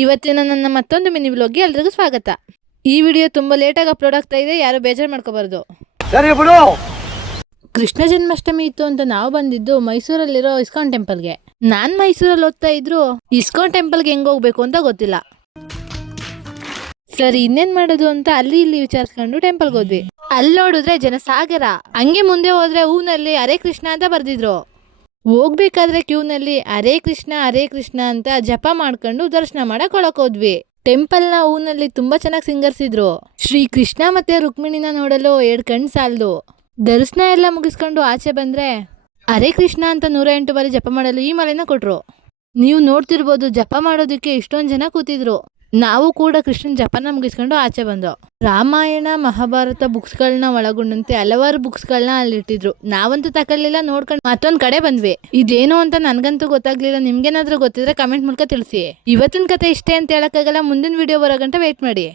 ಇವತ್ತಿನ ನನ್ನ ಮತ್ತೊಂದು ಮಿನಿ ವ್ಲಾಗ್ಗೆ ಎಲ್ರಿಗೂ ಸ್ವಾಗತ. ಈ ವಿಡಿಯೋ ತುಂಬ ಲೇಟಾಗಿ ಅಪ್ಲೋಡ್ ಆಗ್ತಾ ಇದೆ, ಯಾರು ಬೇಜಾರು ಮಾಡ್ಕೋಬಾರ್ದು. ಕೃಷ್ಣ ಜನ್ಮಾಷ್ಟಮಿ ಇತ್ತು ಅಂತ ನಾವು ಬಂದಿದ್ದು ಮೈಸೂರಲ್ಲಿರೋ ಇಸ್ಕಾನ್ ಟೆಂಪಲ್ಗೆ. ನಾನು ಮೈಸೂರಲ್ಲಿ ಓದ್ತಾ ಇದ್ರು ಇಸ್ಕಾನ್ ಟೆಂಪಲ್ಗೆ ಹೆಂಗ್ ಹೋಗ್ಬೇಕು ಅಂತ ಗೊತ್ತಿಲ್ಲ. ಸರಿ ಇನ್ನೇನ್ ಮಾಡೋದು ಅಂತ ಅಲ್ಲಿ ಇಲ್ಲಿ ವಿಚಾರಿಸ್ಕೊಂಡು ಟೆಂಪಲ್ಗೆ ಹೋದ್ವಿ. ಅಲ್ಲಿ ನೋಡಿದ್ರೆ ಜನಸಾಗರ. ಹಂಗೆ ಮುಂದೆ ಹೋದ್ರೆ ಹೂನಲ್ಲಿ ಹರೇ ಕೃಷ್ಣ ಅಂತ ಬರ್ದಿದ್ರು. ಹೋಗ್ಬೇಕಾದ್ರೆ ಕ್ಯೂನಲ್ಲಿ ಹರೇ ಕೃಷ್ಣ ಅಂತ ಜಪ ಮಾಡ್ಕೊಂಡು ದರ್ಶನ ಮಾಡಕ್ ಒಳಕ್ ಹೋದ್ವಿ. ಟೆಂಪಲ್ ನ ಹೂನಲ್ಲಿ ತುಂಬಾ ಚೆನ್ನಾಗಿ ಸಿಂಗರ್ಸಿದ್ರು. ಶ್ರೀ ಕೃಷ್ಣ ಮತ್ತೆ ರುಕ್ಮಿಣಿನ ನೋಡಲು 2 ಕಣ್ ಸಾಲದು. ದರ್ಶನ ಎಲ್ಲ ಮುಗಿಸ್ಕೊಂಡು ಆಚೆ ಬಂದ್ರೆ ಹರೇ ಕೃಷ್ಣ ಅಂತ 108 ಬಾರಿ ಜಪ ಮಾಡಲು ಈ ಮಲೆನ ಕೊಟ್ರು. ನೀವು ನೋಡ್ತಿರ್ಬೋದು, ಜಪ ಮಾಡೋದಕ್ಕೆ ಇಷ್ಟೊಂದು ಜನ ಕೂತಿದ್ರು. ನಾವು ಕೂಡ ಕೃಷ್ಣನ್ ಜಪನ ಮುಗಿಸ್ಕೊಂಡು ಆಚೆ ಬಂದು ರಾಮಾಯಣ ಮಹಾಭಾರತ ಬುಕ್ಸ್ಗಳನ್ನ ಒಳಗೊಂಡಂತೆ ಹಲವಾರು ಬುಕ್ಸ್ಗಳನ್ನ ಅಲ್ಲಿ ಇಟ್ಟಿದ್ರು. ನಾವಂತೂ ತಗೊಳ್ಳಿಲ್ಲ, ನೋಡ್ಕೊಂಡು ಮತ್ತೊಂದ್ ಕಡೆ ಬಂದ್ವಿ. ಇದೇನು ಅಂತ ನನ್ಗಂತೂ ಗೊತ್ತಾಗ್ಲಿಲ್ಲ. ನಿಮ್ಗೇನಾದ್ರೂ ಗೊತ್ತಿದ್ರೆ ಕಮೆಂಟ್ ಮೂಲಕ ತಿಳಿಸಿ. ಇವತ್ತಿನ ಕತೆ ಇಷ್ಟೇ ಅಂತ ಹೇಳಕ್ಕಾಗಲ್ಲ, ಮುಂದಿನ ವಿಡಿಯೋ ಬರೋ ಗಂಟ ವೇಟ್ ಮಾಡಿ.